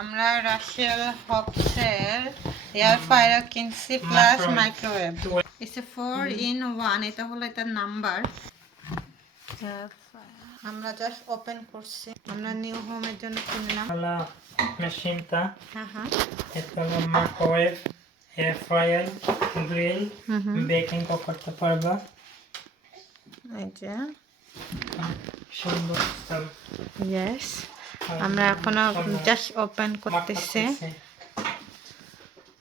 আমরা racial হবসের air fryer কিনছি plus microwave. It's a 4-in-1। এটা হলো এটার নাম্বার। আমরা জাস্ট ওপেন করছি। আমরা নিউ হোমের জন্য কিনলাম মেশিনটা। হ্যাঁ এটা হলো microwave, air fryer, grill, baking করতে পারবা। এই যে সুন্দর। ইয়েস, আমরা এখনো জাস্ট ওপেন করতেছি।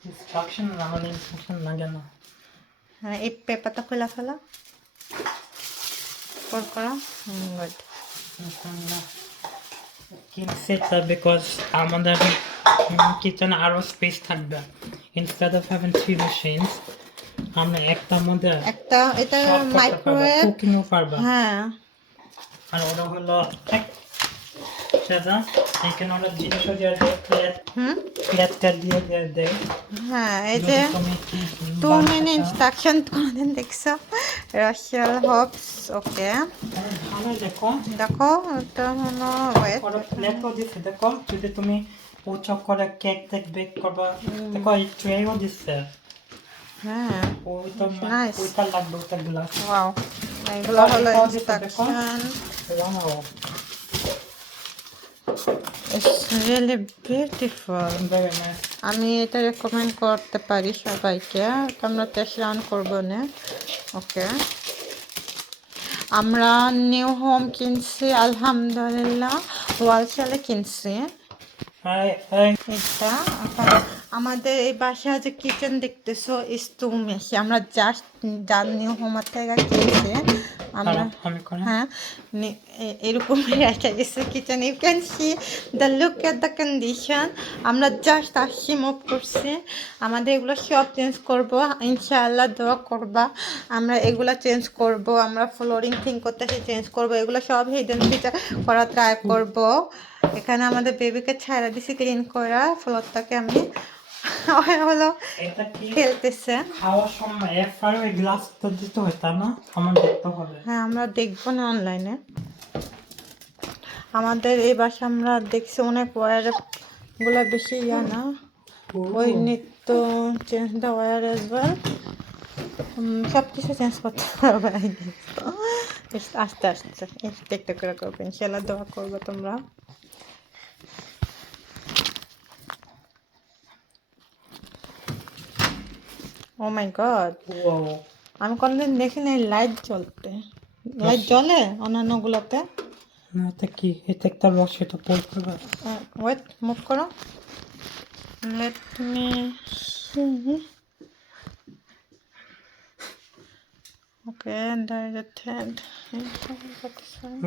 ইনস্ট্রাকশন আমাদের ইনস্ট্রাকশন লাগে না। হ্যাঁ, এই পেপারটা খোলা ফেলা করো। গুড। কিনছি এটা বিকজ আমাদের কিচেনে আরো স্পেস থাকবে। ইনস্টেড অফ হ্যাভিং 3 machines আমরা একটার মধ্যে একটা এটা মাইক্রোওয়েভ কুকিংও পারবা। হ্যাঁ, আর ওটা হলো সেটা এখানে অনেক জিনিসও দিয়ে দেয়, প্লেটটা দিয়ে দেয়। হ্যাঁ, এই যে 2 মিনিট ইনস্ট্রাকশন কোনদিন দেখছো রাশিয়াল হবস? ওকে, ভালো দেখো দেখো এটা হলো ওয়েট। ওরা প্লেটও দিচ্ছে দেখো, যদি তুমি উঁচু করে কেক বেক করবা দেখো এই ট্রেও দিচ্ছে। হ্যাঁ, ওইটা নাইস। ওইটা লাগবে, ওইটা গ্লাস। ওয়াও, এগুলো হলো instruction. Wow, it's really beautiful. Very nice. আমি এটা রেকমেন্ড করতে পারি সবাইকে। আমরা টেস্ট রান করবো না। ওকে, আমরা নিউ হোম কিনছি আলহামদুলিল্লাহ, ওয়ালশালে কিনছি হাই হাই। এটা। এখন আমাদের এই বাসায় যে কিচেন দেখতেছো ইস্তু মেশি, আমরা জাস্ট যার নিউ হোমার থেকে কিনছি আমরা। হ্যাঁ, এরকমই একটা গেছে kitchen. You can see the look at the condition. আমরা জাস্ট আসছি, মুভ করছি। আমাদের এগুলো সব চেঞ্জ করব ইনশাআল্লাহ, দোয়া করবা। আমরা এগুলো চেঞ্জ করব, আমরা ফ্লোরিং থিং করতেছি চেঞ্জ করব, এগুলো সব হিডেন ফিচার করা ট্রাই করব। এখানে আমাদের বেবিকে ছাড়া দিছি ক্লিন করা ফ্লোরটাকে। আমি হলো খেলতেছে। খাওয়ার সময় এয়ার ফ্রায়ারে গ্লাস তো দিতে হয় তা না? আমার দেখতে হবে। হ্যাঁ, আমরা দেখবো না অনলাইনে। আমাদের এই বাসা আমরা দেখছি অনেক ওয়ার গুলা বেশি না, ওই নিত্য change the war as well. সব কিছু চেঞ্জ করতে পারবে আস্তে আস্তে, একটু একটু করে করবো ইনশাল্লাহ, দোয়া করবো তোমরা। ও মাই গড, আমি কোনদিন দেখিনি লাইট জ্বলতে। লাইট জ্বলে অন্যান্যগুলোতে? না, এটা কি? এটা একটা রস, এটা পোল করবে। ওয়েট, মুভ করো। Let me see. Okay, and there is a tent.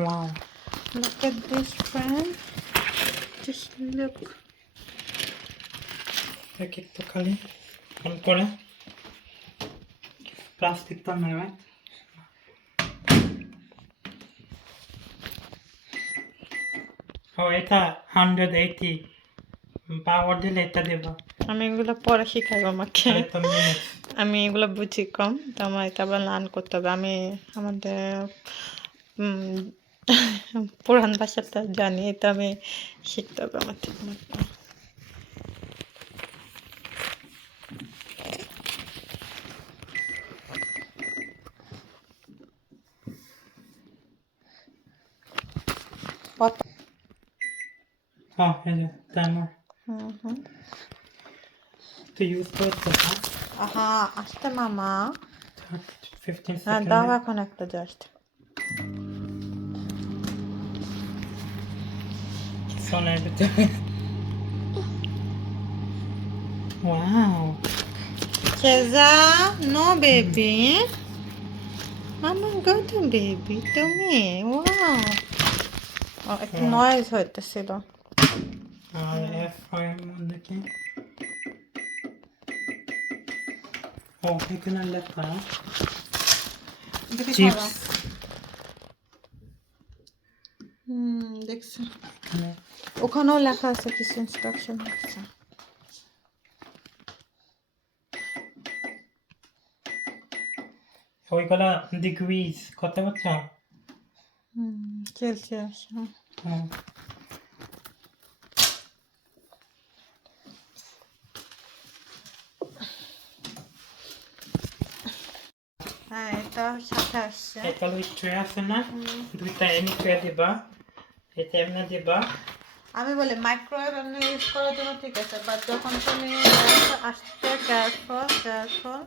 Wow. Look at this, friend. Just look. এক একটা খালি অন করে প্লাস্টিক তো নেই, রাইট? ও, এটা 180 পাওয়ার দিলে এটা দেব। আমি এগুলো পরে শিখাবো আমাকে। আমি এগুলো বুঝি কম, তো আমার এটা আবার লার্ন করতে হবে। আমি আমাদের পুরান ভাষাটা জানি, এটা আমি শিখতে হবে আমার ঠিক মতো। হ্যাঁ, এই যে টাইমার তো ইউজ করতে হয়। আহা, আসতে মামা। 15 হ্যাঁ, সেকেন্ড। দাও এখন একটা জাস্ট। সোনার ভিতরে। Wow, Ceza, no baby. Mama, go to baby, তুমি। ওয়াও, একটু নয়েজ হইতেছিল। আর এয়ার ফ্রায়ার মধ্যে কি? ও, এখানে লেখা চিপস। দেখছি ওখানেও লেখা আছে কিছু ইনস্ট্রাকশন আছে। ওইগুলা ডিগ্রিজ কত হচ্ছে? সেলসিয়াস। হ্যাঁ। এটা সাথে আসছে। এটা ওই ট্রে আছে না, দুইটা এমনি ট্রে দিবা, এটা এমনি দিবা। আমি বলি মাইক্রোওয়েভ এমনি ইউজ করার জন্য ঠিক আছে, বাট যখন তুমি আসতে কেয়ারফুল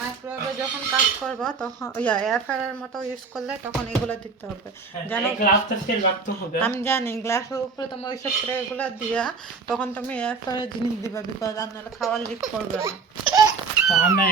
মাইক্রোওয়েভে যখন কাজ করবা তখন এয়ার ফ্রায়ারের মতো ইউজ করলে তখন এগুলো দিতে হবে। জানো এই গ্লাসটা সেল রাখতে হবে। আমি জানি গ্লাসের উপরে তোমার ওইসব ট্রেগুলো দিয়া তখন তুমি এয়ার ফ্রায়ারের জিনিস দিবা, বিকজ আপনারা খাওয়ার লিক করবে না। আমরা